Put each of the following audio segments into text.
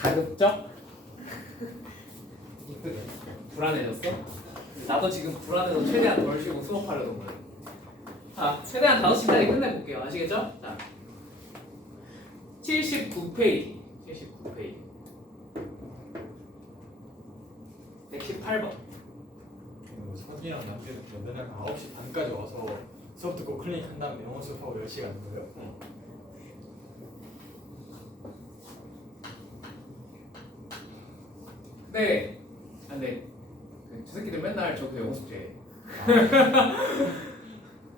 가급적 이쁘게 불안해졌어? 나도 지금 불안해서 최대한 덜 쉬고 수업하려던 거야. 자, 최대한 5시까지 끝내볼게요. 아시겠죠? 자, 79페이지 118번. 서진이랑 남편은 맨날 9시 반까지 와서 수업 듣고 클리닉 한 다음에 영어 수업하고 10시 가는 거예요? 네. 아, 네. 저 새끼들 맨날 저기서 영어 숙제 해.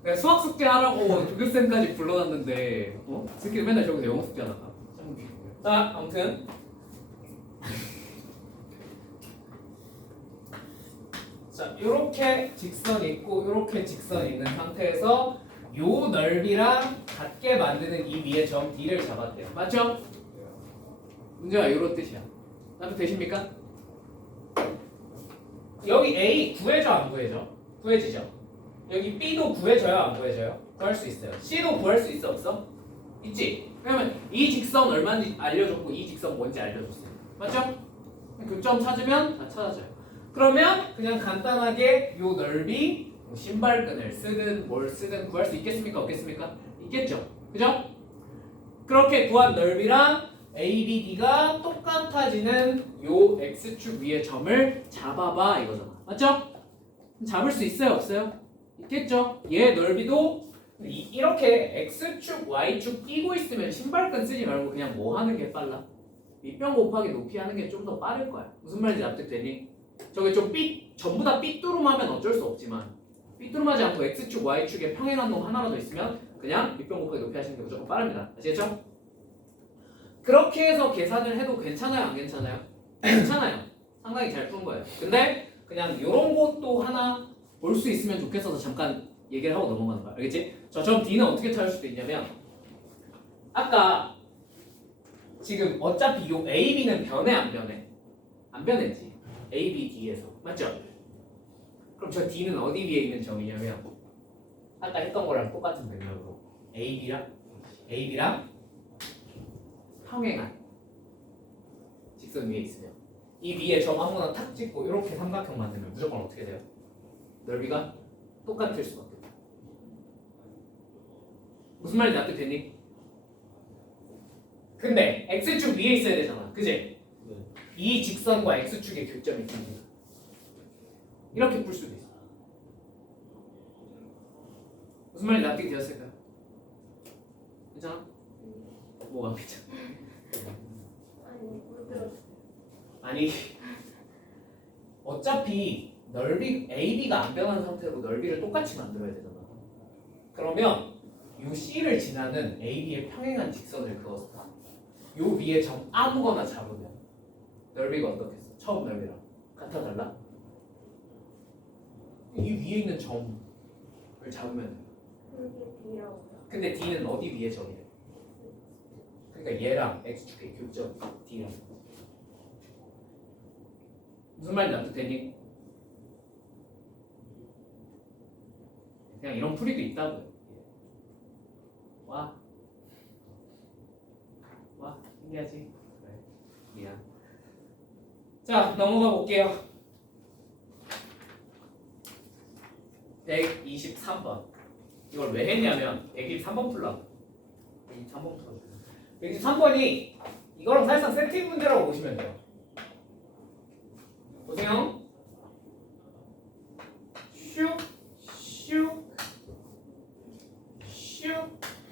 내가 수학 숙제 하라고 조교쌤까지 불러놨는데 그 새끼들 맨날 저기서 영어 숙제 하다가. 자, 아무튼 자, 요렇게 직선이 있고 요렇게 직선이 있는 상태에서 요 넓이랑 같게 만드는 이 위에 점 D를 잡았대요. 맞죠? 문제가 요런 뜻이야. 나도 되십니까? 여기 A 구해줘 안 구해줘? 구해지죠? 여기 B도 구해줘요 안 구해줘요? 구할 수 있어요. C도 구할 수 있어 없어? 있지? 왜냐면 이 직선 얼마인지 알려줬고 이 직선 뭔지 알려줬어요. 맞죠? 교점 찾으면 다 찾아져요. 그러면 그냥 간단하게 요 넓이 뭐 신발끈을 쓰든 뭘 쓰든 구할 수 있겠습니까? 없겠습니까? 있겠죠? 그죠? 그렇게 구한 넓이랑 ABD가 똑같아지는 요 X축 위의 점을 잡아봐 이거잖아. 맞죠? 잡을 수 있어요? 없어요? 있겠죠? 얘 넓이도 이렇게 X축, Y축 끼고 있으면 신발끈 쓰지 말고 그냥 뭐 하는 게 빨라? 밑변 곱하기 높이 하는 게 좀 더 빠를 거야. 무슨 말인지 납득되니? 저게 좀 전부 다 삐뚤음하면 어쩔 수 없지만 삐뚤음하지 않고 X축, Y축에 평행한 놈 하나라도 있으면 그냥 밑변 곱하기 높이 하시는 게 무조건 빠릅니다. 아시겠죠? 그렇게 해서 계산을 해도 괜찮아요? 안 괜찮아요? 괜찮아요. 상당히 잘 푼 거예요. 근데 그냥 이런 것도 하나 볼 수 있으면 좋겠어서 잠깐 얘기를 하고 넘어가는 거야. 알겠지? 저 점 D는 어떻게 찾을 수도 있냐면 아까 지금 어차피 요 A, B는 변해 안 변해? 안 변했지. A, B, D에서. 맞죠? 그럼 저 D는 어디 위에 있는 점이냐면 아까 했던 거랑 똑같은 맥락으로 AB랑 평행한 직선 위에 있으면 이 위에 점 아무거나 탁 찍고 이렇게 삼각형 만들면 무조건 어떻게 돼요? 넓이가 똑같을 수밖에 없다. 무슨 말인지 납득되니? 근데 X축 위에 있어야 되잖아. 그지? 네. 이 직선과 X축의 교점이 생긴다. 이렇게 풀 수도 있어. 무슨 말인지 납득이 되었을까요? 괜찮아? 뭐가 괜찮아? 아니 어차피 넓이 AB가 안 변하는 상태로 넓이를 똑같이 만들어야 되잖아. 그러면 요 C를 지나는 AB의 평행한 직선을 그어서 요 위에 점 아무거나 잡으면 넓이가 어떻겠어? 처음 넓이랑 같아 달라? 이 위에 있는 점을 잡으면 돼. 근데 D는 어디 위에 점이래? 그러니까 얘랑 X축의 교점 D랑 무슨 말인지 납득되니? 그냥 이런 풀이도 있다고요. 와 신기하지? 그래 미안. 자 넘어가 볼게요. 123번 이걸 왜 했냐면 123번 풀라고. 123번 풀어. 123번이 이거랑 사실상 세팅 문제라고 보시면 돼요. 보세요. 슉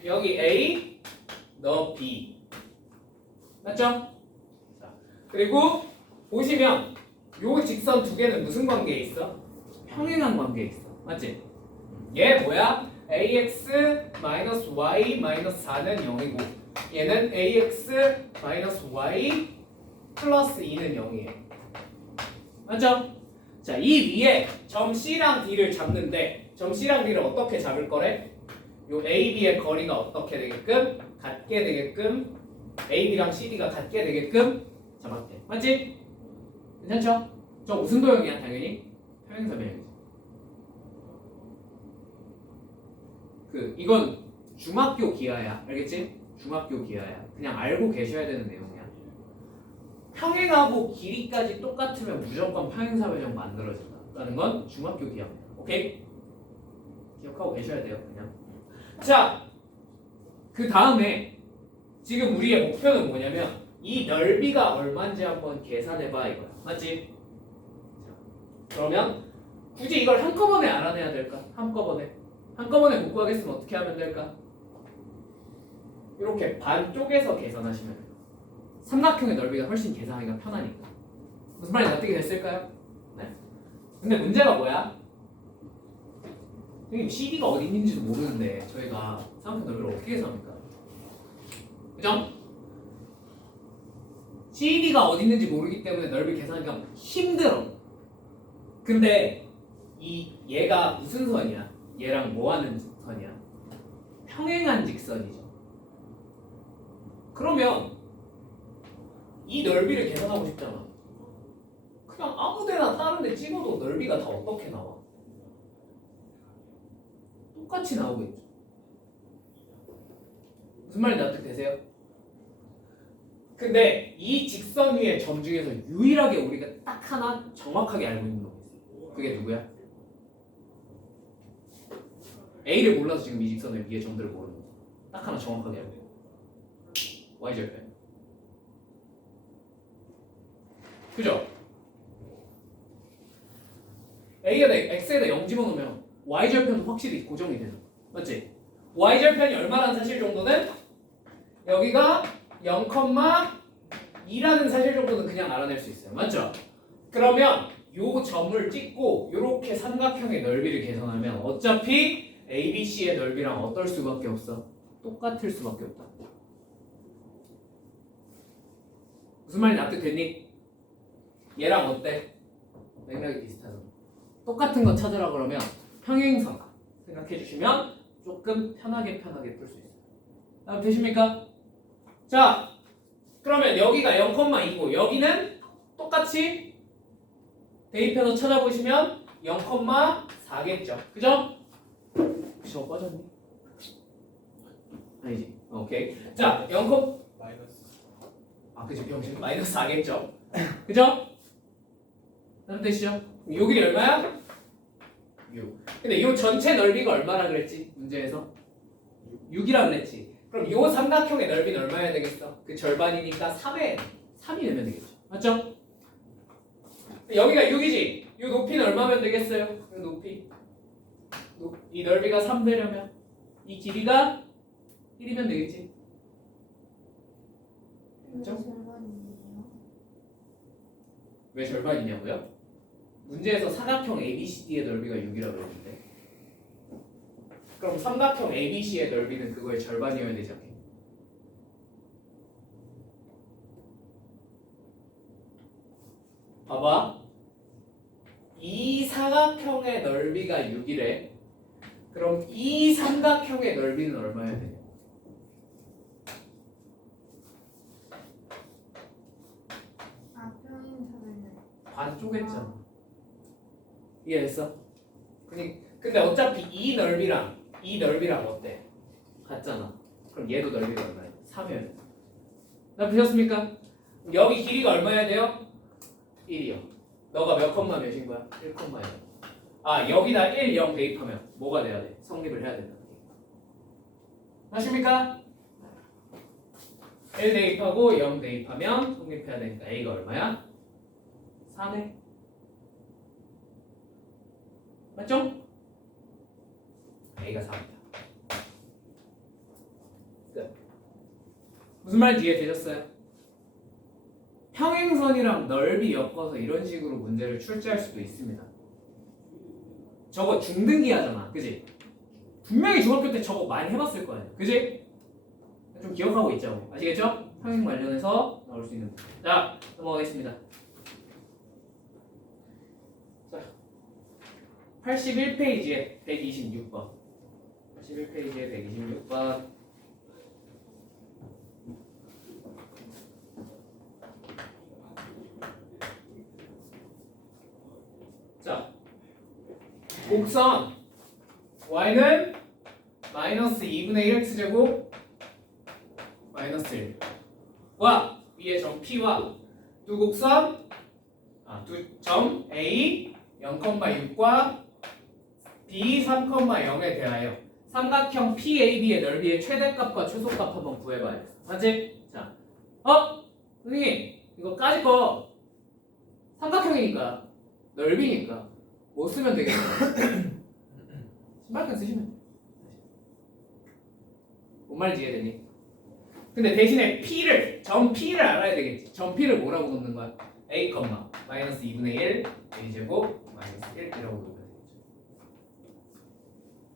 여기 A 너 B 맞죠? 자, 그리고 보시면 요 직선 두 개는 무슨 관계에 있어? 평행한 관계에 있어. 맞지? 얘 뭐야? ax-y-4는 0이고 얘는 ax-y 플러스 2는 0이에요. 맞죠? 자, 이 위에 점 C랑 D를 잡는데 점 C랑 D를 어떻게 잡을 거래? 요 AB의 거리가 어떻게 되게끔? 같게 되게끔 AB랑 CD가 같게 되게끔 잡았대. 맞지? 괜찮죠? 저 무슨 도형이야 당연히? 평행사변형이지. 이건 중학교 기하야. 알겠지? 중학교 기하야. 그냥 알고 계셔야 되는 내용이야. 평행하고 길이까지 똑같으면 무조건 평행사변형 만들어진다라는 건 중학교 기억. 오케이? 기억하고 계셔야 돼요. 그냥. 자, 그 다음에 지금 우리의 목표는 뭐냐면 이 넓이가 얼마인지 한번 계산해봐 이거야. 맞지? 그러면 굳이 이걸 한꺼번에 알아내야 될까? 한꺼번에 못 구하겠으면 어떻게 하면 될까? 이렇게 반쪽에서 계산하시면 돼요. 삼각형의 넓이가 훨씬 계산하기가 편하니까. 무슨 말인지 어떻게 됐을까요? 네. 근데 문제가 뭐야? 선생님 CD가 어디 있는지도 모르는데 저희가 삼각형 넓이를 어떻게 계산합니까? 그죠? CD가 어디 있는지 모르기 때문에 넓이 계산하기가 힘들어. 근데 얘가 무슨 선이야? 얘랑 뭐 하는 선이야? 평행한 직선이죠. 그러면 이 넓이를 계산하고 싶잖아. 그냥 아무데나 다른 데 찍어도 넓이가 다 어떻게 나와? 똑같이 나오겠죠. 무슨 말인지 납득되세요? 근데 이 직선 위의 점 중에서 유일하게 우리가 딱 하나 정확하게 알고 있는 놈이 있어요. 그게 누구야? A를 몰라서 지금 이 직선 위의 점들을 모르는 거야. 딱 하나 정확하게 알고 있는 거야. Y절편. 그죠? A에다 X에다 0 집어넣으면 Y절편도 확실히 고정이 되는 거야. 맞지? Y절편이 얼마라는 사실 정도는 여기가 0,2라는 사실 정도는 그냥 알아낼 수 있어요. 맞죠? 그러면 요 점을 찍고 요렇게 삼각형의 넓이를 계산하면 어차피 ABC의 넓이랑 어떨 수밖에 없어? 똑같을 수밖에 없다. 무슨 말인지 납득됐니? 얘랑 어때? 맥락이 비슷하죠. 똑같은 거 찾으라 그러면 평행선 생각해 주시면 조금 편하게 풀 수 있어요. 되십니까? 자, 그러면 여기가 0,2고 여기는 똑같이 대입해서 찾아보시면 0,4겠죠. 그죠? 저거 빠졌니? 아니지. 오케이. 자, 0, 마이너스. 그치. 병신 마이너스 4겠죠. 그죠? 되시죠? 여기 얼마야? 6. 근데 이 전체 넓이가 얼마나 그랬지? 문제에서 6이라 그랬지. 그럼 이 삼각형의 넓이는 얼마여야 되겠어? 그 절반이니까 3이 되면 되겠죠. 맞죠? 여기가 6이지? 이 높이는 얼마면 되겠어요? 이 높이. 이 넓이가 3 되려면 이 길이가 1이면 되겠지. 맞죠? 왜 절반이냐고요? 문제에서 사각형 ABCD의 넓이가 6이라고 했는데 그럼 삼각형 ABC의 넓이는 그거의 절반이어야 되지 않겠니? 봐봐. 이 사각형의 넓이가 6이래. 그럼 이 삼각형의 넓이는 얼마여야 되냐? 반쪽했잖아. 이해했어? 근데 어차피 이 넓이랑 어때? 같잖아. 그럼 얘도 넓이가 얼마야? 3이어야 돼. 되셨습니까? 여기 길이가 얼마여야 돼요? 1이요. 너가 몇 컴마 몇인 거야? 1,0. 여기다 1, 0 대입하면 뭐가 돼야 돼? 성립을 해야 된다. 아십니까? 1 대입하고 0 대입하면 성립해야 되니까 A가 얼마야? 4네. 맞죠? A가 4입니다. 끝. 무슨 말인지 이해되셨어요? 평행선이랑 넓이 엮어서 이런 식으로 문제를 출제할 수도 있습니다. 저거 중등기 하잖아. 그지? 분명히 중학교 때 저거 많이 해봤을 거 아니야. 그지? 좀 기억하고 있자고. 아시겠죠? 평행 관련해서 나올 수 있는. 자, 넘어가겠습니다. 자, 81페이지에 126번. 81페이지에 126번. 자, 곡선 y는 마이너스 2분의 1x제곱 마이너스 1과 위에 점 p와 두 곡선 두 점 A 0,6과 B 3,0에 대하여 삼각형 PAB의 넓이의 최대값과 최소값 한번 구해봐요. 맞지? 자, 선생님 이거 까짓 거 삼각형이니까 넓이니까 뭐 쓰면 되겠어요? 신발끈 쓰시면 돼요. 뭔 말인지 이해되니? 근데 대신에 점 P를 알아야 되겠지. 점 P를 뭐라고 놓는 거야? A, 마이너스 2분의 1 A제곱 마이너스 1이라고 놓으면 되겠죠.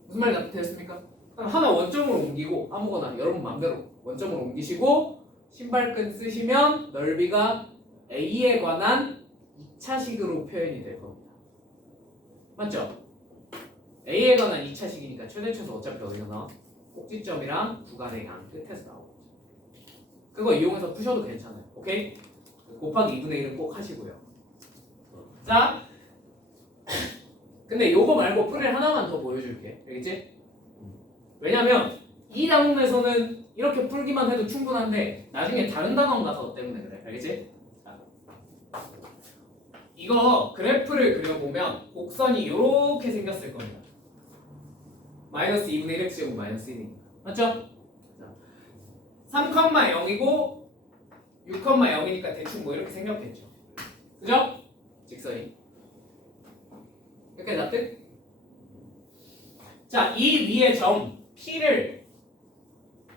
무슨 말이 됐습니까? 그럼 하나 원점으로 옮기고 아무거나 여러분 마음대로 원점으로 옮기시고 신발끈 쓰시면 넓이가 A에 관한 2차식으로 표현이 될 겁니다. 맞죠? A에 관한 2차식이니까 최대 최소 어차피 어디서 나와? 꼭지점이랑 구간의 양 끝에서 나오고 그거 이용해서 푸셔도 괜찮아요. 오케이? 곱하기 2분의 1은 꼭 하시고요. 자, 근데 요거 말고 풀을 하나만 더 보여줄게. 알겠지? 왜냐면 이 단원에서는 이렇게 풀기만 해도 충분한데 나중에 다른 단원 가서 때문에 그래. 알겠지? 자, 이거 그래프를 그려보면 곡선이 이렇게 생겼을 겁니다. 마이너스 2분의 1 x제곱 마이너스 1이니까 맞죠? 3,0이고 6,0이니까 대충 뭐 이렇게 생겼겠죠. 그죠? 직선이 이렇게 납득? 자, 이 위에 점 P를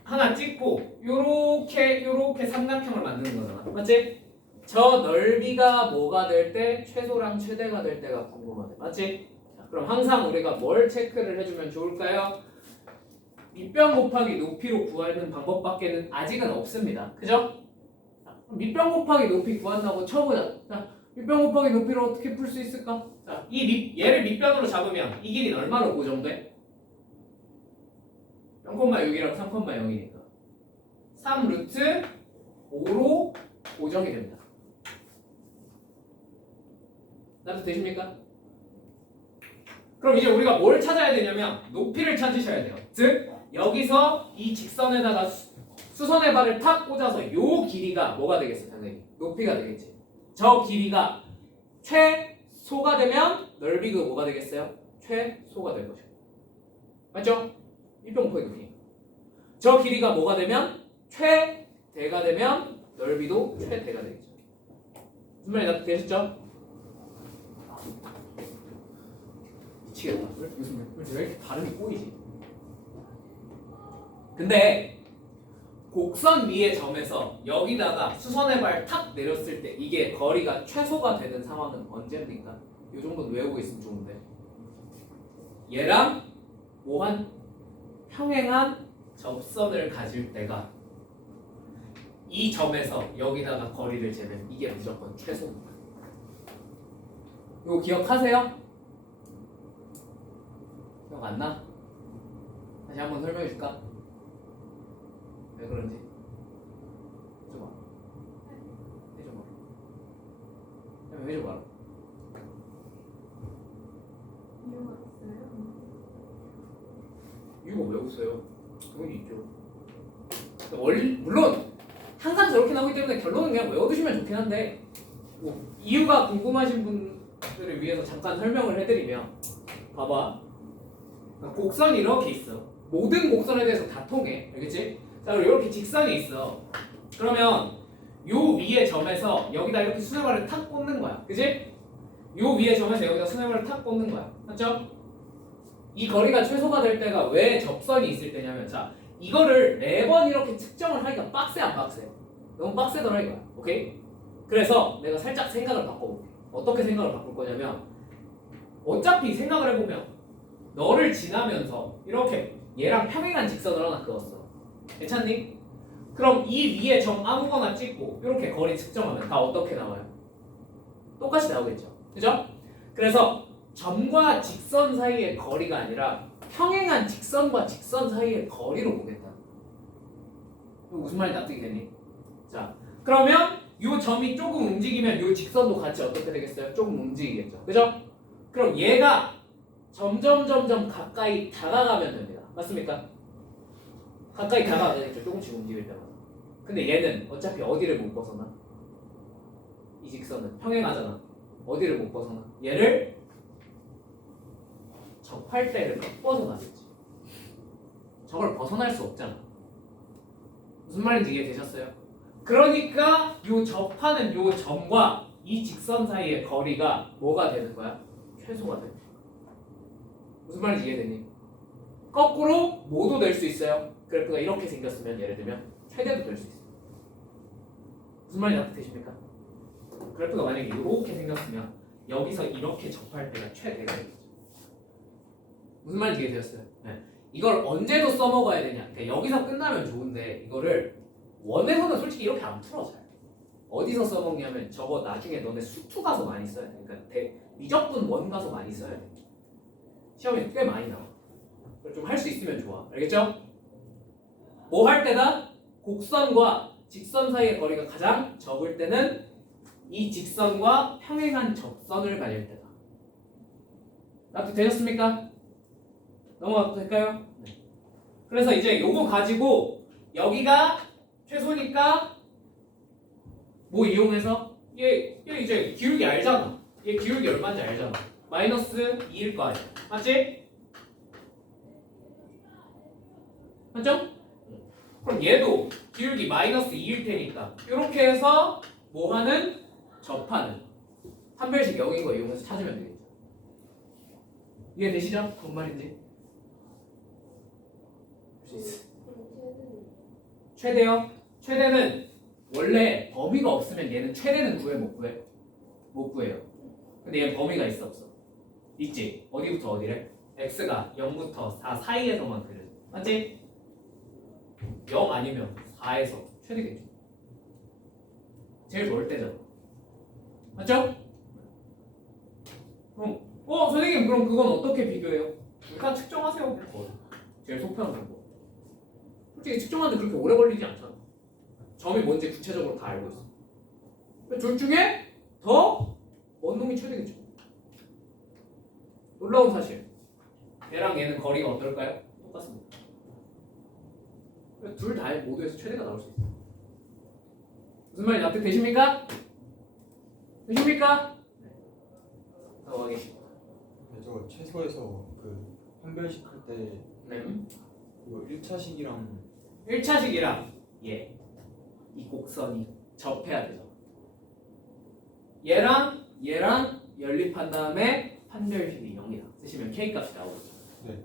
하나 찍고 요렇게 삼각형을 만드는 거잖아. 맞지? 저 넓이가 뭐가 될 때 최소랑 최대가 될 때가 궁금하네. 맞지? 자, 그럼 항상 우리가 뭘 체크를 해주면 좋을까요? 밑변 곱하기 높이로 구하는 방법밖에는 아직은 없습니다. 그죠? 자, 밑변 곱하기 높이 구한다고 쳐보자. 자, 밑변 곱하기 높이를 어떻게 풀 수 있을까? 자, 얘를 밑변으로 잡으면 이 길이는 얼마로 고정돼? 0,6이랑 3,0이니까 3루트 5로 고정이 됩니다. 납득 되십니까? 그럼 이제 우리가 뭘 찾아야 되냐면 높이를 찾으셔야 돼요. 즉 여기서 이 직선에다가 수선의 발을 탁 꽂아서 요 길이가 뭐가 되겠어? 당연히 높이가 되겠지. 저 길이가 최소가 되면 넓이가 뭐가 되겠어요? 최소가 될 것이고 맞죠? 일병 곱하기 높이. 저 길이가 뭐가 되면 최대가 되면 넓이도 최대가 되겠죠. 무슨 말이 납득되셨죠? 미치겠다. 왜 이렇게 발음이 꼬이지? 근데 곡선 위의 점에서 여기다가 수선의 발 탁 내렸을 때 이게 거리가 최소가 되는 상황은 언제입니까? 이 정도는 외우고 있으면 좋은데 얘랑 뭐한 평행한 접선을 가질 때가 이 점에서 여기다가 거리를 재면 이게 무조건 최소입니다. 이거 기억하세요? 기억 안 나? 다시 한번 설명해 줄까? 왜 그런지 해줘봐. 해줘봐. 이유가 왜 없어요? 그건 있죠. 물론 항상 저렇게 나오기 때문에 결론은 그냥 외워두시면 좋긴 한데 뭐 이유가 궁금하신 분들을 위해서 잠깐 설명을 해드리면 봐봐. 곡선이 이렇게 있어. 모든 곡선에 대해서 다 통해. 알겠지? 자, 그리고 이렇게 직선이 있어. 그러면 요 위에 점에서 여기다 이렇게 수뇌발을 탁 꽂는 거야. 그지? 요 위에 점에서 여기다 수뇌발을 탁 꽂는 거야. 맞죠? 이 거리가 최소가 될 때가 왜 접선이 있을 때냐면 자, 이거를 매번 이렇게 측정을 하기가 빡세 안 빡세? 너무 빡세더라 이거야. 오케이? 그래서 내가 살짝 생각을 바꿔볼게. 어떻게 생각을 바꿀 거냐면 어차피 생각을 해보면 너를 지나면서 이렇게 얘랑 평행한 직선을 하나 그었어. 괜찮니? 그럼 이 위에 점 아무거나 찍고 이렇게 거리 측정하면 다 어떻게 나와요? 똑같이 나오겠죠. 그죠? 그래서 점과 직선 사이의 거리가 아니라 평행한 직선과 직선 사이의 거리로 보겠다. 무슨 말인지 납득이 되니? 자, 그러면 이 점이 조금 움직이면 이 직선도 같이 어떻게 되겠어요? 조금 움직이겠죠. 그죠? 그럼 얘가 점점 가까이 다가가면 됩니다. 맞습니까? 가까이 다가가겠죠. 조금씩 움직일 때마다. 근데 얘는 어차피 어디를 못 벗어나? 이 직선은 평행하잖아. 어디를 못 벗어나? 얘를 접할 때를 못 벗어나겠지. 저걸 벗어날 수 없잖아. 무슨 말인지 이해되셨어요? 그러니까 요 접하는 요 점과 이 직선 사이의 거리가 뭐가 되는 거야? 최소가 되는 거야. 무슨 말인지 이해되니? 거꾸로 뭐도 될 수 있어요. 그래프가 이렇게 생겼으면 예를 들면 최대도 될 수 있어요. 무슨 말인지 납득되십니까? 그래프가 만약에 이렇게 생겼으면 여기서 이렇게 접할 때가 최대가 되겠죠. 무슨 말인지 이해되셨어요? 네. 이걸 언제도 써먹어야 되냐? 그러니까 여기서 끝나면 좋은데 이거를 원에서는 솔직히 이렇게 안 풀어 잘. 어디서 써먹냐면 저거 나중에 너네 수투 가서 많이 써야 돼. 그러니까 미적분 원 가서 많이 써야 돼. 시험에 꽤 많이 나와. 좀 할 수 있으면 좋아. 알겠죠? 뭐 할 때다? 곡선과 직선 사이의 거리가 가장 적을 때는 이 직선과 평행한 접선을 가질 때다. 납득되셨습니까? 넘어가도 될까요? 네. 그래서 이제 요거 가지고 여기가 최소니까 뭐 이용해서 얘 이제 기울기 알잖아. 얘 기울기 얼마인지 알잖아. 마이너스 2일 거 아니야. 맞지? 맞죠? 그럼 얘도 기울기 마이너스 2일 테니까 이렇게 해서 뭐 하는? 접하는 판별식 0인 거 이용해서 찾으면 되겠죠. 이해되시죠? 뭔 말인지? 최대요? 최대는 원래 범위가 없으면 얘는 최대는 구해 못 구해? 못 구해요. 근데 얘는 범위가 있어 없어? 있지. 어디부터 어디래? x가 0부터 4 사이에서만 그려. 맞지? 0 아니면 4에서 최대겠죠. 제일 멀 때잖아. 맞죠? 그럼 선생님 그럼 그건 어떻게 비교해요? 일단 측정하세요. 제일 속편한 방법. 솔직히 측정하는데 그렇게 오래 걸리지 않잖아. 점이 뭔지 구체적으로 다 알고 있어. 둘 중에 더 먼 놈이 최대겠죠. 놀라운 사실. 얘랑 얘는 거리가 어떨까요? 똑같습니다. 둘 다 모두에서 최대가 나올 수 있어요. 무슨 말인지 납득되십니까? 되십니까? 네. 넘어가겠습니다. 네, 저 최소에서 그 판별식 할 때 네. 이거 1차식이랑 1차식이랑 이 곡선이 접해야 되죠. 얘랑 연립한 다음에 판별식이 0이다. 쓰시면 K 값이 나오죠. 네.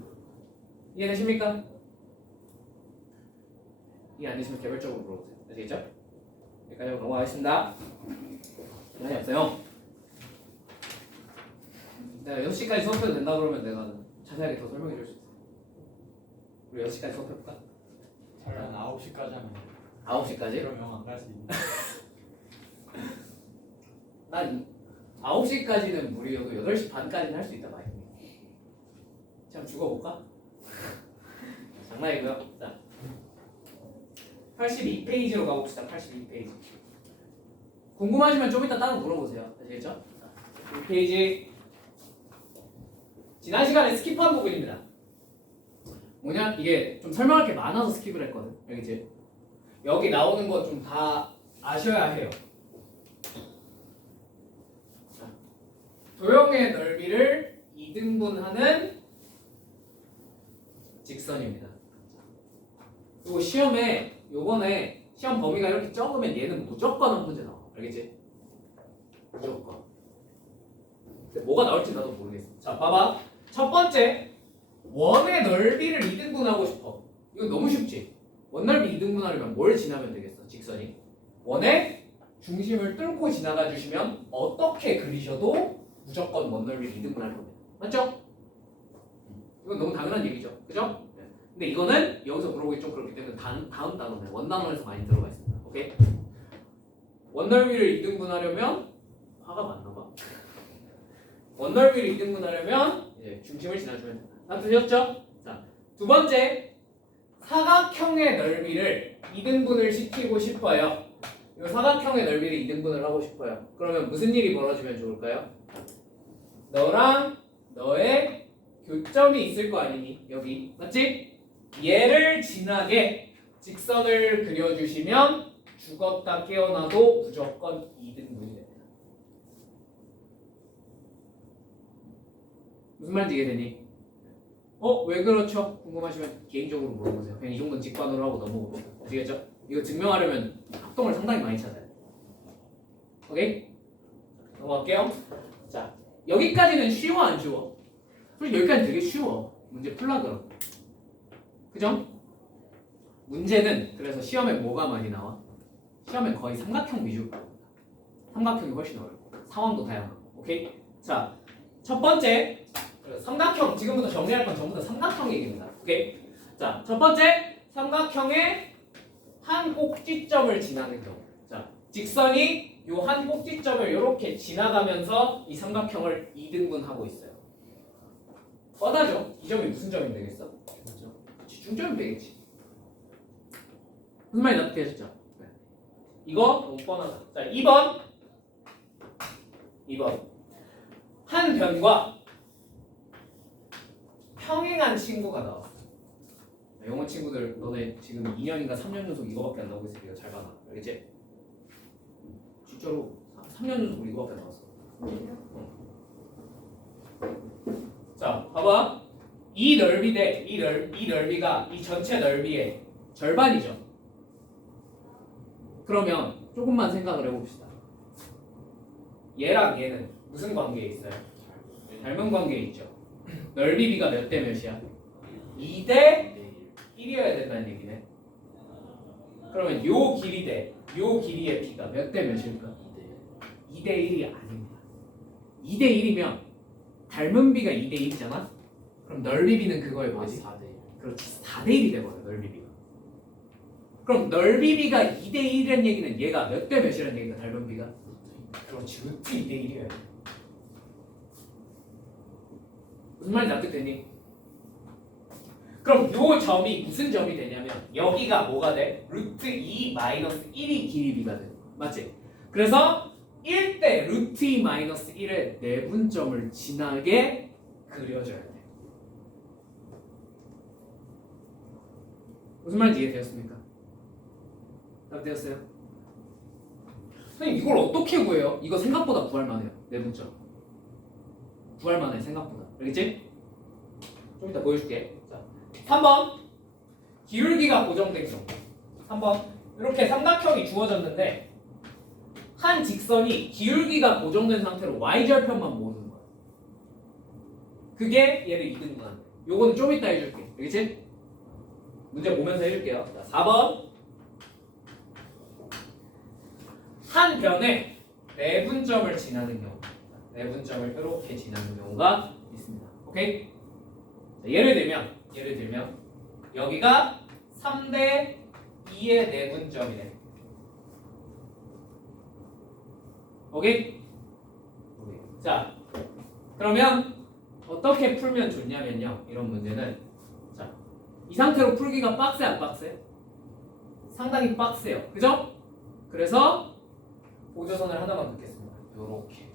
이해되십니까? 이해 안 되시면 개별적으로 물어보세요. 아시겠죠? 여기까지 하고 넘어가겠습니다. 시간이 없어요. 내가 6시까지 수업해도 된다 그러면 내가 자세하게 더 설명해 줄 수 있어. 우리 6시까지 수업해볼까? 한 9시까지 하면 9시까지? 그럼 영안 갈 수 있는. 난 9시까지는 무리여도 8시 반까지는 할 수 있다 말이야. 참 죽어볼까? 장난이고요. 자, 82페이지로 가봅시다. 82페이지. 궁금하시면 좀 이따 따로 물어보세요. 아시겠죠? 2페이지. 지난 시간에 스킵한 부분입니다. 뭐냐? 이게 좀 설명할 게 많아서 스킵을 했거든. 여기지? 여기 나오는 거 좀 다 아셔야 해요. 도형의 넓이를 2등분하는 직선입니다. 그리고 시험에 요번에 시험 범위가 이렇게 적으면 얘는 무조건 한 문제 나와. 알겠지? 무조건. 근데 뭐가 나올지 나도 모르겠어. 자, 봐봐. 첫 번째, 원의 넓이를 2등분하고 싶어. 이거 너무 쉽지? 원 넓이 2등분하려면 뭘 지나면 되겠어? 직선이. 원의 중심을 뚫고 지나가 주시면 어떻게 그리셔도 무조건 원 넓이를 2등분할 겁니다. 맞죠? 이건 너무 당연한 얘기죠. 그죠? 네. 근데 이거는 여기서 물어보기 좀 그렇기 때문에 다음 단어네. 원단원에서 많이 들어가 있습니다. 오케이? 원 넓이를 2등분하려면 화가 맞나 봐. 원 넓이를 2등분하려면 이제 중심을 지나주면 된다. 다 들으셨죠? 자, 두 번째, 사각형의 넓이를 2등분을 시키고 싶어요. 이 사각형의 넓이를 2등분을 하고 싶어요. 그러면 무슨 일이 벌어지면 좋을까요? 너랑 너의 교점이 있을 거 아니니? 여기 맞지? 얘를 지나게 직선을 그려주시면 죽었다 깨어나도 무조건 2등분이 됩니다. 무슨 말인지 이해되니? 왜 그렇죠? 궁금하시면 개인적으로 물어보세요. 그냥 이 정도는 직관으로 하고 넘어봅시다. 아시겠죠? 이거 증명하려면 합동을 상당히 많이 찾아요. 오케이? 넘어갈게요. 자, 여기까지는 쉬워 안 쉬워? 솔직히 여기까지 되게 쉬워. 문제 풀라 그럼. 그죠? 문제는 그래서 시험에 뭐가 많이 나와? 시험에 거의 삼각형 위주로 나옵니다. 삼각형이 훨씬 어렵고 상황도 다양하고. 오케이? 자, 첫 번째 삼각형 지금부터 정리할 건 전부 다 삼각형 얘기입니다. 오케이? 자, 첫 번째 삼각형의 한 꼭지점을 지나는 경우. 자, 직선이 요 한 꼭지점을 이렇게 지나가면서 이 삼각형을 2등분하고 있어요. 뻔하죠? 이 점이 무슨 점이 되겠어? 중점이 되겠지. 무슨 말인지 어떻게 하셨죠? 네. 이거 너무 뻔하다. 자, 2번 한 변과 평행한 친구가 나왔어. 영어 친구들 너네 지금 2년인가 3년 연속 이거밖에 안 나오고 있으니까 잘 봐라. 알겠지? 진짜로 3년 연속 이거밖에 안 나왔어. 자, 봐봐. 이 넓이 대 이 넓이가 이 전체 넓이의 절반이죠. 그러면 조금만 생각을 해봅시다. 얘랑 얘는 무슨 관계에 있어요? 닮은 관계에 있죠. 넓이 비가 몇 대 몇이야? 2대 1이어야 된다는 얘기네. 그러면 요 길이 대 요 길이의 비가 몇 대 몇일까? 2대 1이 아닙니다. 2대 1이면 닮은 비가 2대 1이잖아? 그럼 넓이 비는 그거에 뭐지? 4대 1. 그렇지. 4대 1이 돼버려 넓이 비가. 그럼 넓이 비가 2대 1이라는 얘기는 얘가 몇 대 몇이라는 얘기가 닮은 비가? 그렇지. 루트 2대 1이어야 돼. 무슨 말인지 납득되니? 그럼 요 점이 무슨 점이 되냐면 여기가 뭐가 돼? 루트 2 마이너스 1이 길이비가 돼. 맞지? 그래서 1대 루트 2 마이너스 1의 내분점을 지나게 그려줘야 돼. 무슨 말인지 이해되었습니까? 납득되었어요? 선생님 이걸 어떻게 구해요? 이거 생각보다 구할만해요. 내분점 구할만해 생각보다. 알겠지? 좀 이따 보여줄게. 자, 3번 기울기가 고정된 경우. 3번 이렇게 삼각형이 주어졌는데 한 직선이 기울기가 고정된 상태로 y절편만 모으는 거야. 그게 얘를 2등분한대. 요거는 좀 이따 해줄게. 알겠지? 문제 보면서 해줄게요. 자, 4번 한 변에 내분점을 지나는 경우. 내분점을 이렇게 지나는 경우가 있습니다. 오케이? 자, 예를 들면 여기가 3대 2의 내분점이네. 오케이? 자, 그러면 어떻게 풀면 좋냐면요. 이런 문제는 자, 이 상태로 풀기가 빡세 안 빡세? 상당히 빡세요. 그죠? 그래서 보조선을 하나만 넣겠습니다. 요렇게.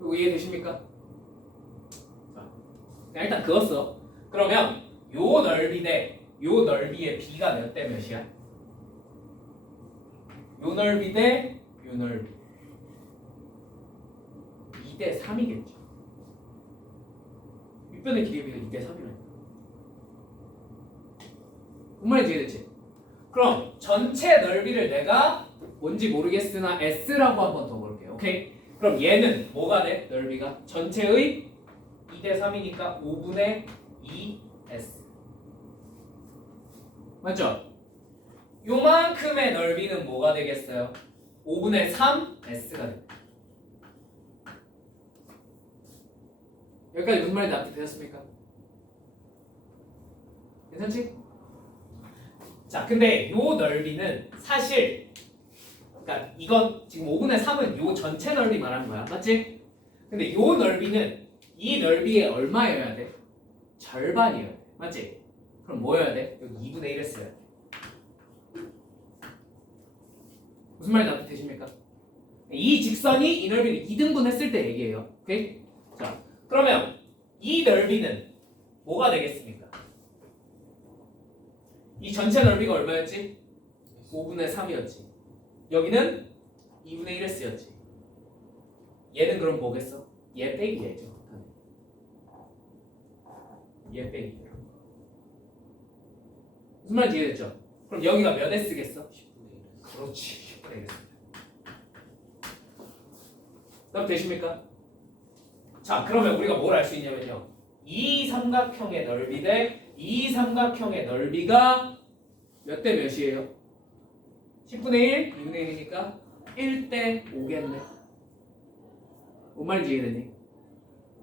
이거 이해되십니까? 자, 일단 그었어. 그러면 요 넓이 대 요 넓이의 비가 몇 대 몇이야? 요 넓이 대 요 넓이 2대 3이겠죠. 윗변의 길이의 비가 2대 3이라니까. 뭔 말인지 이해됐지? 그럼 전체 넓이를 내가 뭔지 모르겠으나 S라고 한번 더 볼게요. 오케이? 그럼 얘는 뭐가 돼? 넓이가 전체의 2대 3이니까 5분의 2S 맞죠? 요만큼의 넓이는 뭐가 되겠어요? 5분의 3S가 됩니다. 여기까지 무슨 말인지 납득되셨습니까? 괜찮지? 자, 근데 요 넓이는 사실 그러니까 이건 지금 5분의 3은 요 전체 넓이 말하는 거야. 맞지? 근데 요 넓이는 이 넓이의 얼마여야 돼? 절반이어야 돼. 맞지? 그럼 뭐여야 돼? 여기 2분의 1을 써야 돼. 무슨 말인지 납득되십니까? 이 직선이 이 넓이를 2등분 했을 때 얘기예요. 오케이? 자, 그러면 이 넓이는 뭐가 되겠습니까? 이 전체 넓이가 얼마였지? 5분의 3이었지. 여기는 2분의 1S였지. 얘는 그럼 뭐겠어? 얘 빼기 얘죠. 얘 빼기 얘. 무슨 말인지 이해됐죠? 그럼 여기가 몇 S겠어? 10분의 1. 그렇지. 10분의 1. 답 되십니까? 자, 그러면 우리가 뭘 알 수 있냐면요. 이 삼각형의 넓이 대 이 삼각형의 넓이가 몇 대 몇이에요? 10분의 1? 2분의 1이니까 1대 5겠네. 뭔 말인지 이해되니?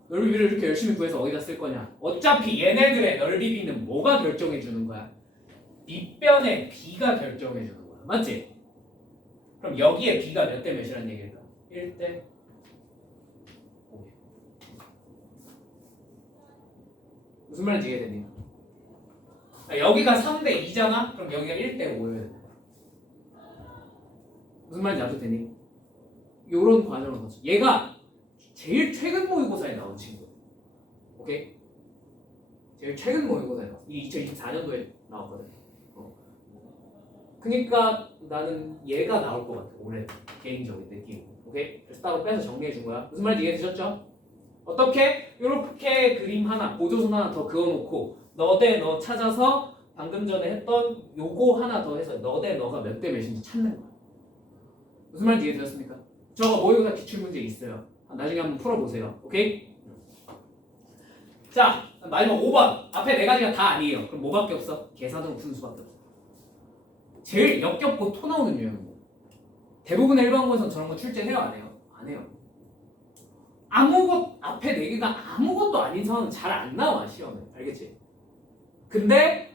넓이비를 이렇게 열심히 구해서 어디다 쓸 거냐? 어차피 얘네들의 넓이비는 뭐가 결정해 주는 거야? 밑변의 b가 결정해 주는 거야. 맞지? 그럼 여기에 b가 몇 대 몇이라는 얘기일까? 1대 5. 무슨 말인지 이해되니? 여기가 3대 2잖아? 그럼 여기가 1대 5여야 돼. 무슨 말인지 알아듣니? 요런 과정을 거쳐. 얘가 제일 최근 모의고사에 나온 친구야. 오케이? 제일 최근 모의고사에 나왔어. 이게 2024년도에 나왔거든. 그니까 나는 얘가 나올 것 같아. 올해 개인적인 느낌. 오케이? 그래서 따로 빼서 정리해 준 거야. 무슨 말인지 이해되셨죠? 어떻게? 이렇게 그림 하나, 보조선 하나 더 그어놓고 너 대 너 찾아서 방금 전에 했던 요거 하나 더 해서 너 대 너가 몇 대 몇인지 찾는 거야. 무슨 말인지 이해되셨습니까? 저거 모의고사 기출문제 있어요. 나중에 한번 풀어보세요. 오케이? 자, 마지막 5번. 앞에 네 가지가 다 아니에요. 그럼 뭐밖에 없어? 계산으로 푸는 수밖에 없어. 제일 역겹고 토 나오는 유형은 뭐? 대부분의 일반고에서는 저런 거 출제해요? 안 해요? 안 해요. 앞에 네 개가 아무것도 아닌 상황은 잘 안 나와, 시험에. 알겠지? 근데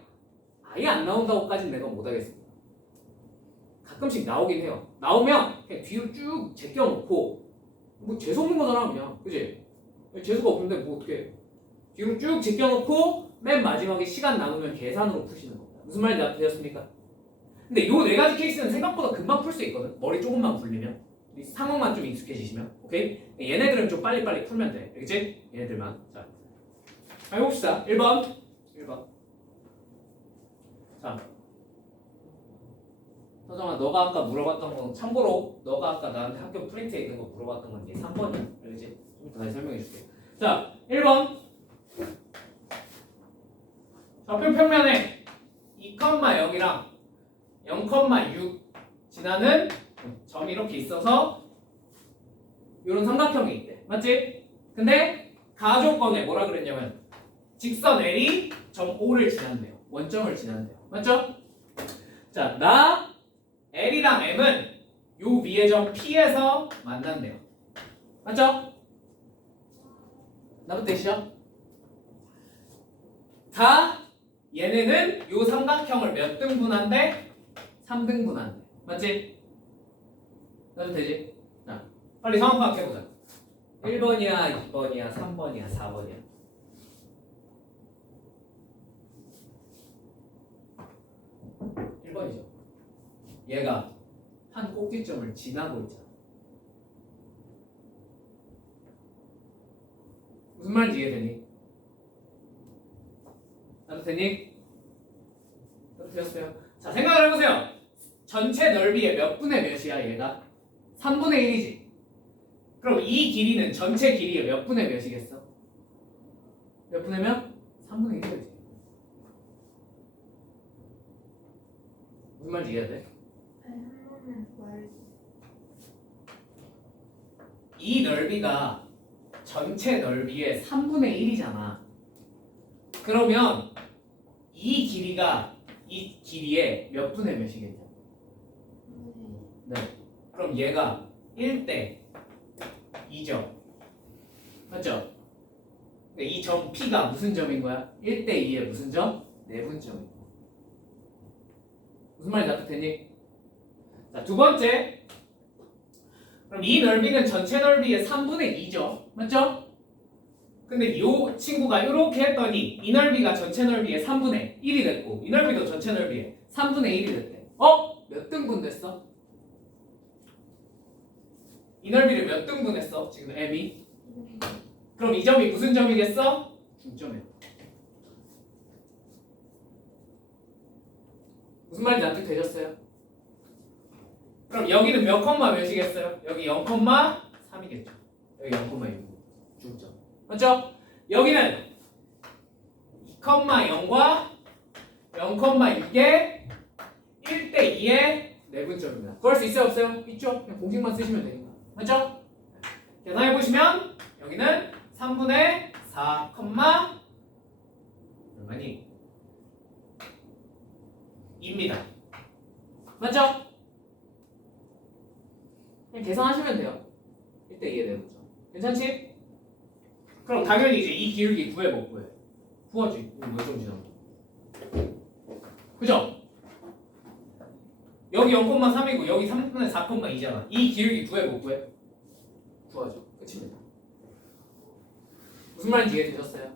아예 안 나온다고까지는 내가 못하겠습니다. 가끔씩 나오긴 해요. 나오면 그냥 뒤로 쭉 제껴놓고 뭐 재수없는 거잖아 그냥. 그지? 재수가 없는데 뭐 어떻게 뒤로 쭉 제껴놓고 맨 마지막에 시간 남으면 계산으로 푸시는 겁니다. 무슨 말인지 되셨습니까? 근데 요 네 가지 케이스는 생각보다 금방 풀 수 있거든. 머리 조금만 굴리면 이 상황만 좀 익숙해지시면. 오케이? 얘네들은 좀 빨리빨리 풀면 돼. 알겠지? 얘네들만. 자, 해봅시다. 1번 자, 서정아, 너가 아까 물어봤던 건 참고로 너가 아까 나한테 학교 프린트에 있는 거 물어봤던 건 이게 3번이야. 알겠지? 좀 다시 설명해 줄게. 자, 1번 좌표 평면에 2,0이랑 0,6 지나는 점이 이렇게 있어서 이런 삼각형이 있대. 맞지? 근데 가조건에 뭐라 그랬냐면 직선 L이 점 O를 지난대요. 원점을 지난대요. 맞죠? 자, L이랑 M은 요 위의 점 P에서 만난대요. 맞죠? 나부터 되시죠? 얘네는 요 삼각형을 몇 등분한대? 3등분한대. 맞지? 나도 되지? 자, 빨리 상황 파악해보자. 1번이야, 2번이야, 3번이야, 4번이야. 1번이죠. 얘가 한 꼭지점을 지나고 있잖아. 무슨 말인지 이해되니? 나도 되니? 나도 되었어요. 자, 생각을 해보세요. 전체 넓이의 몇 분의 몇이야 얘가? 3분의 1이지. 그럼 이 길이는 전체 길이의 몇 분의 몇이겠어? 몇 분의 몇? 3분의 1이겠지. 무슨 말인지 이해가 돼? 이 넓이가 전체 넓이의 3분의 1이잖아. 그러면 이 길이가 이 길이의 몇 분의 몇이겠냐? 네. 그럼 얘가 1대 2죠. 맞죠? 이 점 P가 무슨 점인 거야? 1대 2의 무슨 점? 내분점인 거야. 무슨 말인지 알아듣니? 자, 두 번째. 그럼 이 넓이는 전체 넓이의 3분의 2죠. 맞죠? 근데 이 친구가 이렇게 했더니 이 넓이가 전체 넓이의 3분의 1이 됐고 이 넓이도 전체 넓이의 3분의 1이 됐대. 몇 등분 됐어? 이 넓이를 몇 등분 했어? 지금 M이? 그럼 이 점이 무슨 점이겠어? 중점이야. 무슨 말인지 납득되셨어요? 그럼 여기는 몇 컴마 몇이겠어요? 여기 0,3이겠죠. 여기 0,6 중점. 맞죠? 여기는 2,0과 0,6의 1대2의 내분점입니다. 구할 수 있어요? 없어요? 있죠? 그냥 공식만 쓰시면 되니까. 맞죠? 계산해보시면 여기는 3분의 4, 얼마니? 2입니다. 맞죠? 그냥 계산하시면 돼요. 1대2의 내분점. 괜찮지? 그럼 당연히 이제 이 기울기 구해 못 구해? 구하지. 이거 몇 점 지나고. 그죠? 여기 0,3이고 여기 3분의 4,2잖아. 이 기울기 구해 못 구해? 구하죠. 끝입니다. 무슨 말인지 이해되셨어요?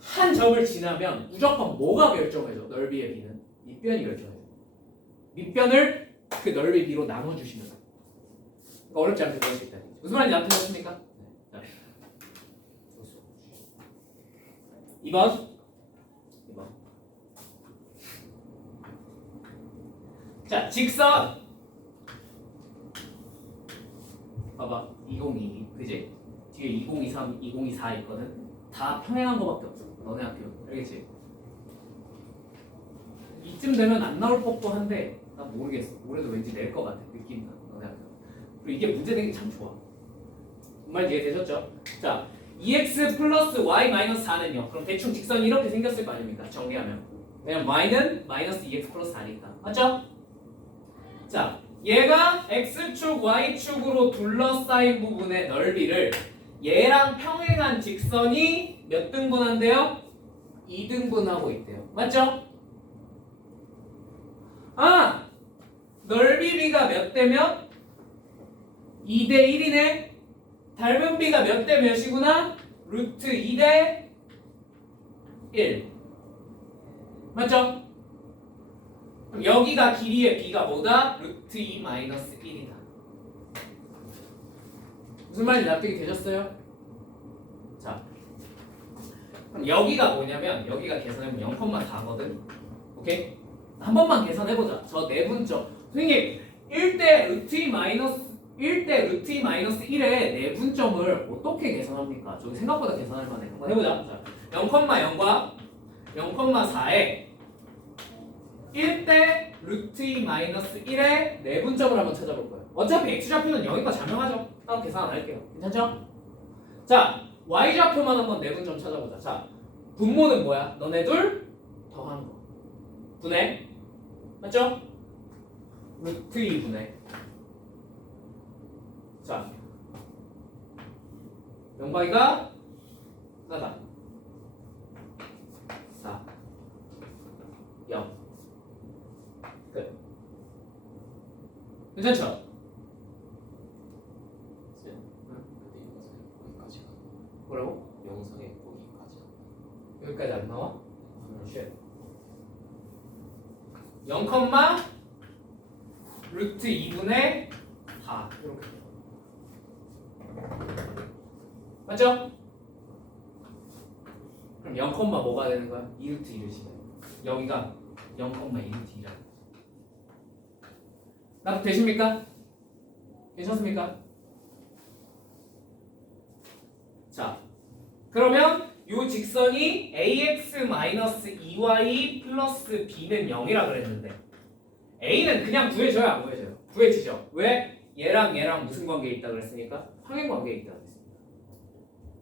한 점을 지나면 무조건 뭐가 결정해져? 넓이의 비는? 밑변이 결정해져. 밑변을 그 넓이 비로 나눠주시면 돼요. 그러니까 어렵지 않게 구할 수 있다. 무슨 말인지 아시겠습니까? 네. 2번. 자, 직선. 봐봐. 2022. 그지? 뒤에 2023, 2024 있거든. 다 평행한 거밖에 없어. 너네 학교. 알겠지? 이쯤 되면 안 나올 법도 한데 난 모르겠어. 올해도 왠지 낼 것 같아. 느낌나. 너네 학교. 그리고 이게 문제 되기 참 좋아. 정말 이해되셨죠? 자, 2x 플러스 y 마이너스 4는요. 그럼 대충 직선이 이렇게 생겼을 거 아닙니까? 정리하면. 왜냐면 y는 마이너스 2x 플러스 4니까. 맞죠? 자, 얘가 x축, y축으로 둘러싸인 부분의 넓이를 얘랑 평행한 직선이 몇 등분한대요? 2등분하고 있대요. 맞죠? 아! 넓이 비가 몇 대면? 2대 1이네? 닮은 비가 몇 대 몇이구나? 루트 2대 1. 맞죠? 그럼 여기가 길이의 b가 뭐다? 루트 2 마이너스 1이다. 무슨 말인지 납득이 되셨어요? 자, 그럼 여기가 뭐냐면 여기가 계산해보면 0,4거든. 오케이? 한 번만 계산해보자. 저 내분점. 선생님 1대 루트 2 마이너스 1대 루트 2 마이너스 1의 내분점을 어떻게 계산합니까? 저기 생각보다 계산할 만해. 한번 해보자. 자, 0,0과 0,4에 1대 루트 2 마이너스 1의 내분점을 한번 찾아볼 거예요. 어차피 x좌표는 여기가 자명하죠. 따로 계산 안 할게요. 괜찮죠? 자, y좌표만 한번 내분점 찾아보자. 자, 분모는 뭐야? 너네 둘 더한 거. 분해. 맞죠? 루트 2분의. 자, 명박이가 하나다. 4, 0. 끝. 괜찮죠? 거기까지 가. 뭐라고? 영상에 거기까지. 여기까지 안 나와? 쉣. 0, 루트 2분의 4 이렇게. 맞죠? 그럼 0, 뭐가 되는 거야? 2루트 2를 집어요. 여기가 0, 2루트 2라. 납득 되십니까? 괜찮습니까? 자, 그러면 요 직선이 ax-2y 플러스 b는 0이라 그랬는데 a는 그냥 구해줘야 안 구해져요? 구해지죠. 왜? 얘랑 얘랑 무슨 관계에 있다 그랬으니까? 평행 관계에 있다 그랬습니다.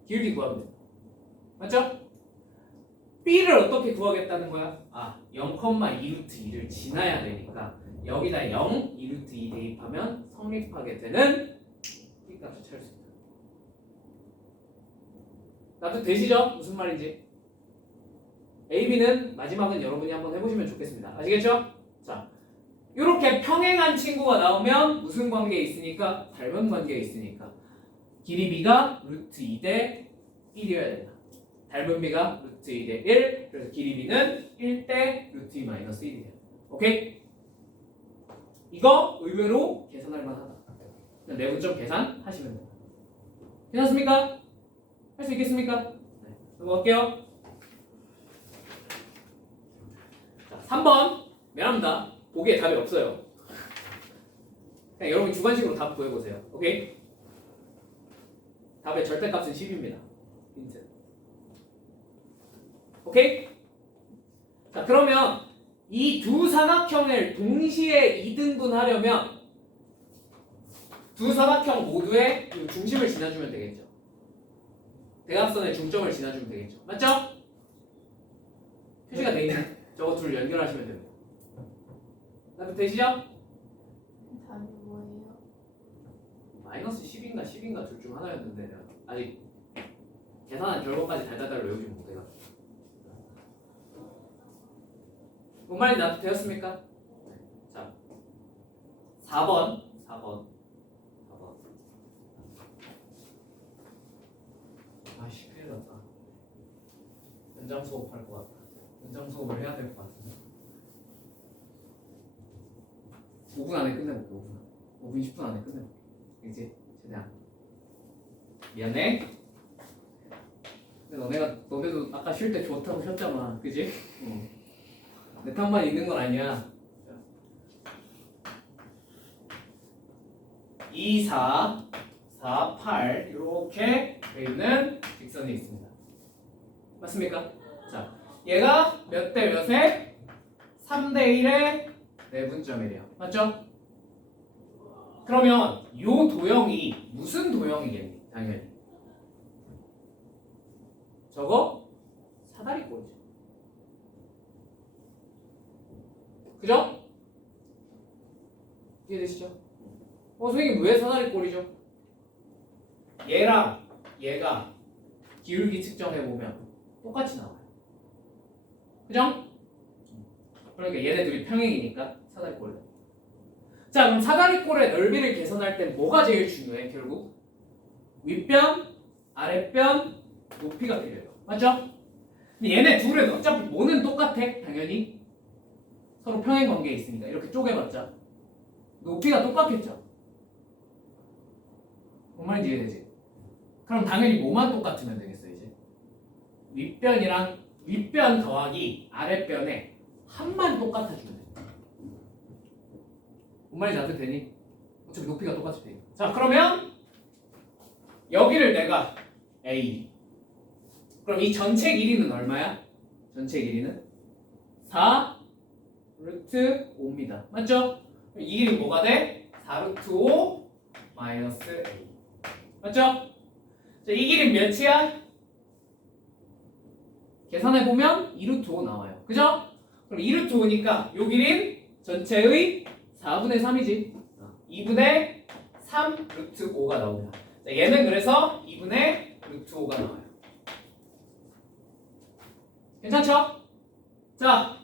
기울기 구하면 됩니다. 맞죠? b를 어떻게 구하겠다는 거야? 아, 0,2루트 2를 지나야 되니까 여기다 0, 2루트 2 대입하면 성립하게 되는 b 값을 찾을 수 있다. 납득 되시죠? 무슨 말인지? A, B는 마지막은 여러분이 한번 해보시면 좋겠습니다. 아시겠죠? 자, 이렇게 평행한 친구가 나오면 무슨 관계에 있으니까? 닮은 관계에 있으니까 길이 B가 루트 2대 1이어야 된다. 닮은 B가 루트 2대 1, 그래서 길이 B는 1대 루트 2 마이너스 1이 돼요. 오케이? 이거 의외로 계산할 만하다. 내분점 계산하시면 됩니다. 괜찮습니까? 할 수 있겠습니까? 네. 넘어갈게요. 자, 3번. 미안합니다. 보기에 답이 없어요. 그냥 여러분이 주관식으로 답 구해보세요. 오케이? 답의 절대값은 10입니다. 힌트. 오케이? 자, 그러면 이 두 사각형을 동시에 2등분 하려면 두 사각형 모두의 이 중심을 지나주면 되겠죠. 대각선의 중점을 지나주면 되겠죠. 맞죠? 표시가 돼 있는 저거 둘 연결하시면 됩니다. 나도 되시죠? 답이 뭐예요? 마이너스 10인가 10인가 둘 중 하나였는데 내가 아직 계산한 결과까지 달달달 외우지 못해가지고. 뭔 말인지 나도 되었습니까? 자, 4번 아씨 큰일 났다. 연장 수업할 것 같다. 연장 수업을 해야 될 것 같은데 5분 안에 끝내볼게. 5분 10분 안에 끝내볼게. 이제 최대한 미안해. 근데 너네도 아까 쉴 때 좋다고 쉬었잖아, 그지? 내 탓만 있는 건 아니야. 2, 4, 4, 8 이렇게 돼 있는 직선이 있습니다. 맞습니까? 자, 얘가 몇 대 몇에 3대 1의 내분점이래요. 맞죠? 그러면 이 도형이 무슨 도형이겠니? 당연히 저거 사다리꼴이죠. 그죠? 이해되시죠? 선생님 왜 사다리꼴이죠? 얘랑 얘가 기울기 측정해보면 똑같이 나와요. 그죠? 그러니까 얘네들이 평행이니까 사다리꼴. 자, 그럼 사다리꼴의 넓이를 계산할 땐 뭐가 제일 중요해? 결국 윗변, 아랫변, 높이가 필요해요. 맞죠? 근데 얘네 둘은 어차피 뭐는 똑같아. 당연히 서로 평행 관계에 있으니까 이렇게 쪼개봤자 높이가 똑같겠죠. 뭔 말인지 이해되지? 그럼 당연히 뭐만 똑같으면 되겠어. 이제 윗변 더하기 아랫변에 한만 똑같아주면 돼. 뭔 말인지 아도 되니? 어차피 높이가 똑같이 돼. 자, 그러면 여기를 내가 A. 그럼 이 전체 길이는 얼마야? 전체 길이는 4 루트 5입니다. 맞죠? 이 길이 뭐가 돼? 4 루트 5 마이너스 A. 맞죠? 자, 이 길이 몇이야? 계산해보면 2 루트 5 나와요. 그죠? 그럼 2 루트 5니까 요 길이는 전체의 4분의 3이지. 2분의 3 루트 5가 나옵니다. 자, 얘는 그래서 2분의 루트 5가 나와요. 괜찮죠? 자,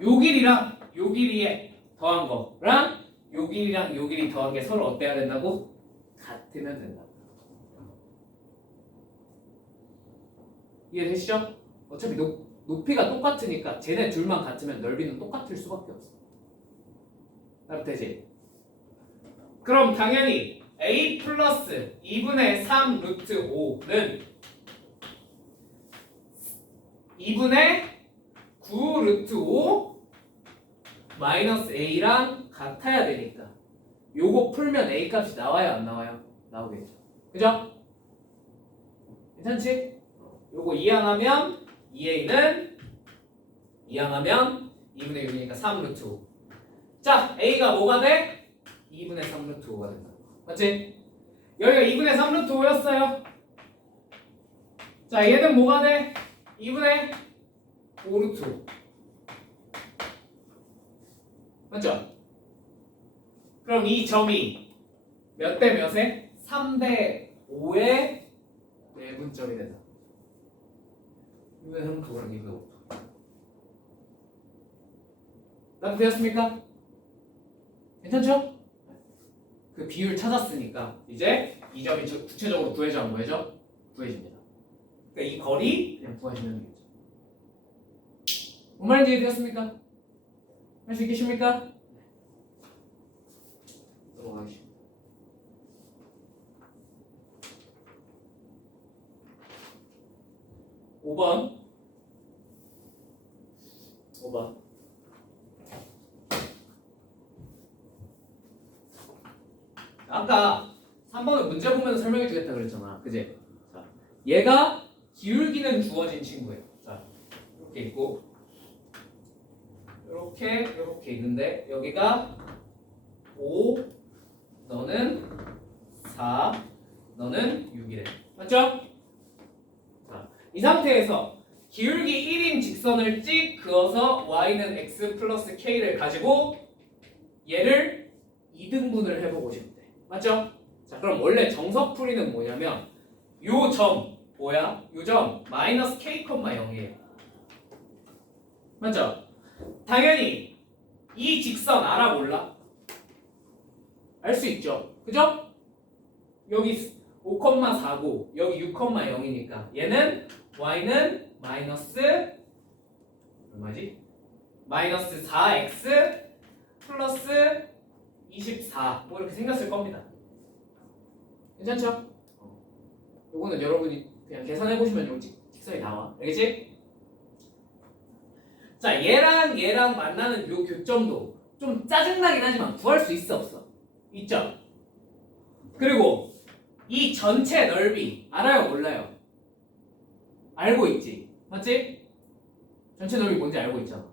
요 길이랑 요 길이에 더한 거랑 요 길이랑 요 길이 더한 게 서로 어때야 된다고? 같으면 된다. 이해되시죠? 어차피 높이가 똑같으니까 쟤네 둘만 같으면 넓이는 똑같을 수밖에 없어. 되지? 그럼 당연히 a 플러스 2분의 3 루트 5는 2분의 9 루트 5 마이너스 a랑 같아야 되니까 요거 풀면 a 값이 나와요, 안 나와요? 나오겠죠. 그죠? 괜찮지? 요거 이항하면 2a는 2분의 6이니까 3 루트 5. 자, a가 뭐가 돼? 2분의 3 루트 5가 된다. 맞지? 여기가 2분의 3 루트 5였어요. 자, 얘는 뭐가 돼? 2분의 5 루트 5. 맞죠? 그럼 이 점이 몇 대 몇에? 3대 5의 내분점이 된다. 2분의 3 루트 5랑 2분의 5. 나도 되었습니까? 괜찮죠? 그 비율 찾았으니까 이제 이 점이 구체적으로 구해져 안 구해져? 구해집니다. 그러니까 이 거리 그냥 구하시면 되겠죠. 뭔 말인지 이해되었습니까? 할 수 있겠습니까? 넘어가겠습니다. 5번 아까 3번은 문제 보면서 설명해 주겠다 그랬잖아. 그지? 자, 얘가 기울기는 주어진 친구예요. 자, 이렇게 있고 이렇게 있는데 여기가 5, 너는 4, 너는 6이래. 맞죠? 자, 이 상태에서 기울기 1인 직선을 찍 그어서 y는 x 플러스 k를 가지고 얘를 2등분을 해보고 싶대. 맞죠? 자, 그럼 원래 정석풀이는 뭐냐면 요 점 뭐야? 요 점 마이너스 k, 0이에요. 맞죠? 당연히 이 직선 알아 몰라? 알 수 있죠. 그죠? 여기 5,4고 여기 6,0이니까 얘는 y는 마이너스 얼마지? 마이너스 4x 플러스 24 뭐 이렇게 생겼을 겁니다. 괜찮죠? 요거는 여러분이 그냥 계산해 보시면 요 직선이 나와. 알겠지? 자, 얘랑 만나는 요 교점도 좀 짜증나긴 하지만 구할 수 있어 없어? 있죠? 그리고 이 전체 넓이 알아요 몰라요? 알고 있지? 맞지? 전체 넓이 뭔지 알고 있잖아.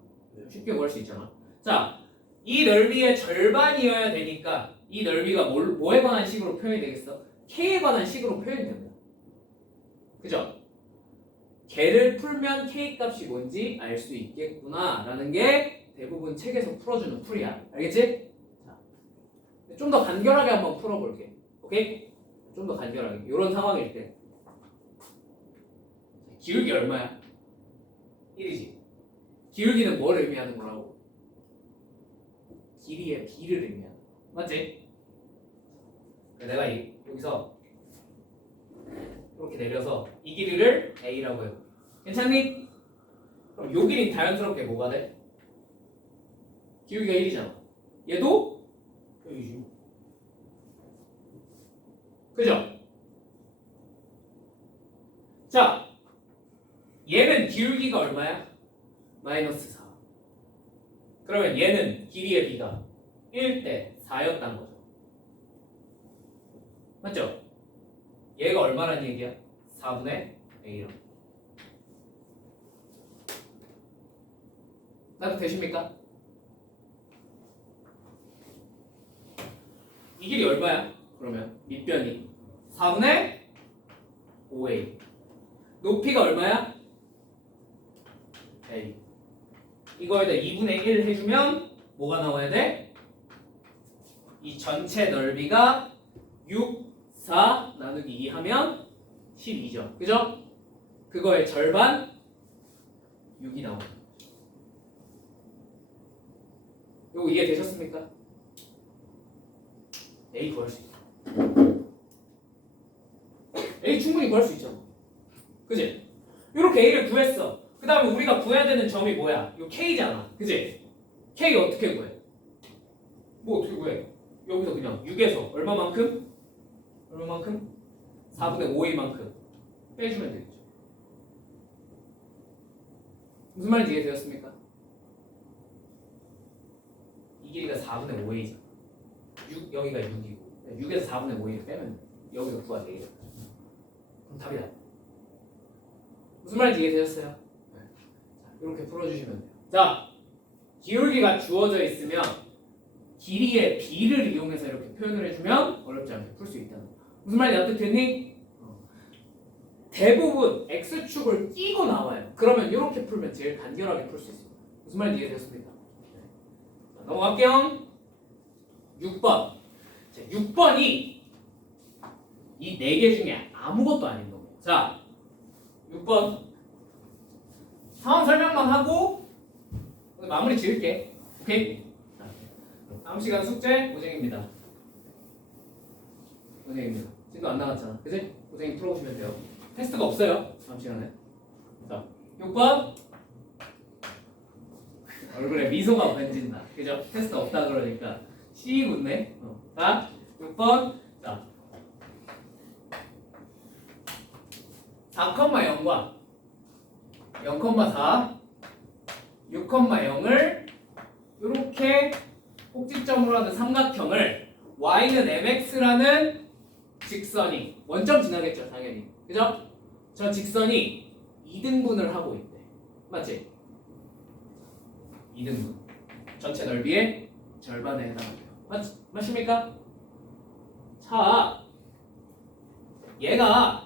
쉽게 구할 수 있잖아. 자, 이 넓이의 절반이어야 되니까 이 넓이가 뭐에 관한 식으로 표현이 되겠어? k에 관한 식으로 표현이 됩니다. 그죠? 걔를 풀면 k 값이 뭔지 알 수 있겠구나 라는 게 대부분 책에서 풀어주는 풀이야. 알겠지? 좀 더 간결하게 한번 풀어볼게. 오케이? 좀 더 간결하게. 이런 상황일 때 기울기 얼마야? 1이지. 기울기는 뭘 의미하는 거라고? 길이의 b를 의미하는 거. 맞지? 내가 여기서 이렇게 내려서 이 길이를 a라고 해요. 괜찮니? 그럼 요 길이 자연스럽게 뭐가 돼? 기울기가 1이잖아. 얘도 여기지. 그죠? 자, 얘는 기울기가 얼마야? 마이너스 4. 그러면 얘는 길이의 b가 1대 4였단 거죠. 맞죠? 얘가 얼마란 얘기야? 4분의 a라고. 나도 되십니까? 이 길이 얼마야? 그러면 밑변이 4분의 5a. 높이가 얼마야? a. 이거에다 2분의 1 해주면 뭐가 나와야 돼? 이 전체 넓이가 6, 4 나누기 2 하면 12죠. 그죠? 그거의 절반 6이 나오는 거죠. 요거 이해되셨습니까? A 구할 수 있다. A 충분히 구할 수 있죠. 그지? 이렇게 A를 구했어. 그 다음에 우리가 구해야 되는 점이 뭐야? 요 K잖아. 그지? K 어떻게 구해? 뭐 어떻게 구해? 여기서 그냥 6에서 얼마만큼? 4분의 5A만큼 빼주면 되겠죠. 무슨 말인지 이해되었습니까? 이 길이가 4분의 5A잖아. 6, 여기가 6이고 6에서 4분의 5A를 빼면 여기서 구가 되겠죠. 그럼 답이다. 무슨 말인지 이해되셨어요? 네. 자, 이렇게 풀어주시면 돼요. 자, 기울기가 주어져 있으면 길이의 b를 이용해서 이렇게 표현을 해주면 어렵지 않게 풀 수 있다는 거. 무슨 말인지 납득됐니? 대부분 x축을 끼고 나와요. 그러면 이렇게 풀면 제일 간결하게 풀 수 있습니다. 무슨 말인지 이해되셨습니까? 자, 넘어갈게요. 6번. 자, 6번이 이 4개 중에 아무것도 아닌 겁니다. 자, 6번 상황 설명만 하고 마무리 지을게. 오케이? 자, 다음 시간 숙제 고생입니다. 고생입니다. 지금 안 나갔잖아. 그치? 고생 풀어보시면 돼요. 테스트가 없어요. 다음 시간에. 자, 6번 얼굴에 미소가 번진다. 그죠? 테스트 없다 그러니까 씩 웃네. 자, 6번. 자, 4,0과 0,4, 6,0을 이렇게 꼭지점으로 하는 삼각형을 y는 mx라는 직선이 원점 지나겠죠, 당연히. 그죠? 저 직선이 2등분을 하고 있대. 맞지? 2등분. 전체 넓이의 절반에 해당합니다. 맞습니까? 자, 얘가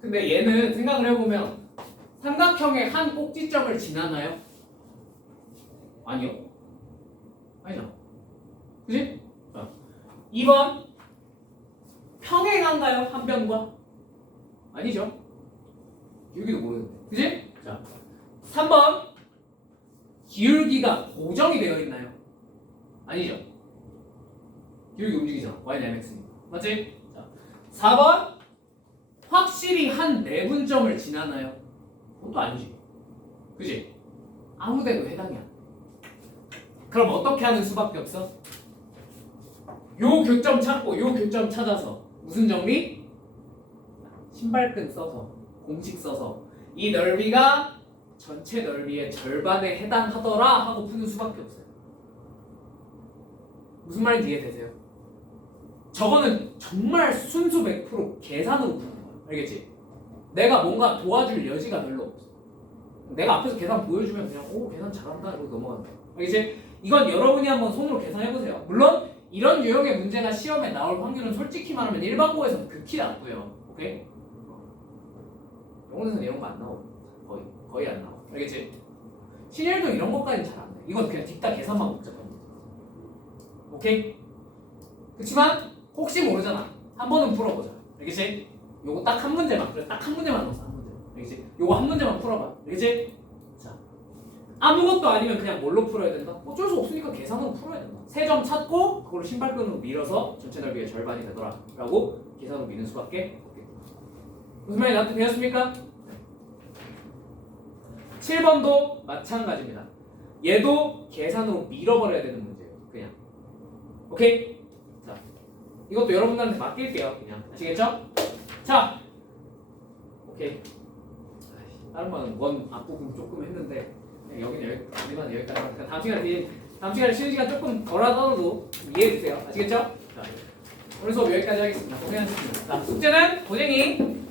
근데 얘는 생각을 해보면 삼각형의 한 꼭지점을 지나나요? 아니요. 아니죠. 그지? 2번 평행한가요? 한 변과? 아니죠. 기울기도 모르는데. 그지? 자, 3번 기울기가 고정이 되어 있나요? 아니죠. 기울기 움직이잖아. y는 mx니까. 맞지? 자, 4번 확실히 한 내분점을 지나나요? 그것도 아니지. 그지? 아무데도 해당이 안 돼. 그럼 어떻게 하는 수밖에 없어? 요 교점 찾고 요 교점 찾아서 무슨 정리? 신발끈 써서 공식 써서 이 넓이가 전체 넓이의 절반에 해당하더라 하고 푸는 수밖에 없어요. 무슨 말인지 이해되세요? 저거는 정말 순수 100% 계산으로 푸는 거야. 알겠지? 내가 뭔가 도와줄 여지가 별로 없어. 내가 앞에서 계산 보여주면 그냥 오 계산 잘한다 이러고 넘어간다. 알겠지? 이건 여러분이 한번 손으로 계산해보세요. 물론 이런 유형의 문제가 시험에 나올 확률은 솔직히 말하면 일반고에서는 극히 낮고요. 오케이? 영어에서는 이런 거 안 나오고 거의 안 나와. 알겠지? 신일도 이런 것까지는 잘 안 돼. 이건 그냥 뒷다 계산만 복잡한 거지. 오케이? 그렇지만 혹시 모르잖아. 한 번은 풀어보자. 알겠지? 요거 딱 한 문제만. 그래 딱 한 문제만 넣었어. 한 문제. 알겠지? 요거 한 문제만 풀어봐. 알겠지? 자, 아무것도 아니면 그냥 뭘로 풀어야 된다? 어쩔 수 없으니까 계산으로 풀어야 된다. 세 점 찾고 그걸로 신발끈으로 밀어서 전체 넓이의 절반이 되더라 라고 계산으로 미는 수밖에 없겠다. 무슨 말이 나한테 되었습니까? 7번도 마찬가지입니다. 얘도 계산으로 밀어버려야 되는 문제예요. 그냥. 오케이? 자, 이것도 여러분들한테 맡길게요. 그냥. 아시겠죠? 자, 오케이. 다른 거는 원 앞부분 조금 했는데 여기는 여기까지 하니까 다음 시간에 쉬는 시간 조금 덜 하더라도 이해해 주세요. 아시겠죠? 자, 오늘 수업 여기까지 하겠습니다. 고생하셨습니다. 자, 숙제는 고쟁이